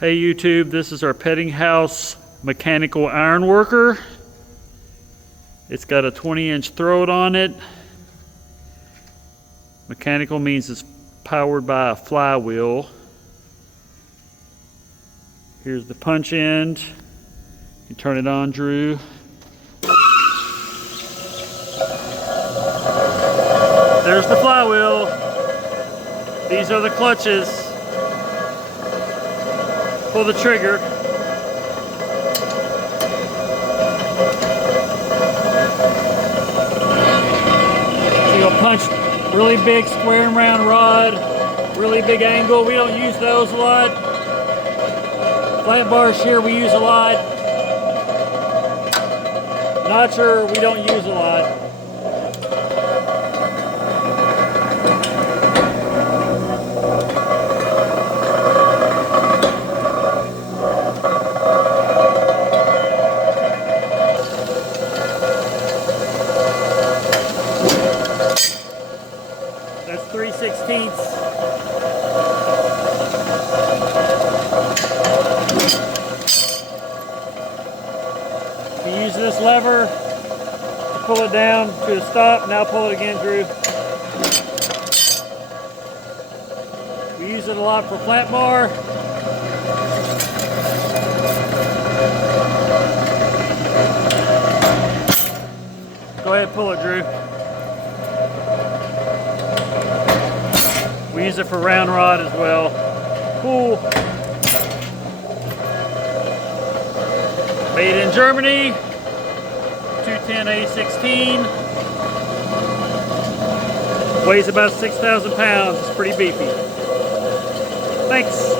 Hey YouTube, this is our Peddinghaus Mechanical Ironworker. It's got a 20-inch throat on it. Mechanical means it's powered by a flywheel. Here's the punch end. You turn it on, Drew. There's the flywheel. These are the clutches. Pull the trigger. So you'll punch really big square and round rod, really big angle. We don't use those a lot. Flat bars here we use a lot. Notcher we don't use a lot. That's 3/16. You use this lever to pull it down to a stop. Now pull it again, Drew. We use it a lot for flat bar. Go ahead, pull it, Drew. We use it for round rod as well. Cool. Made in Germany. 210 A16. Weighs about 6,000 pounds. It's pretty beefy. Thanks.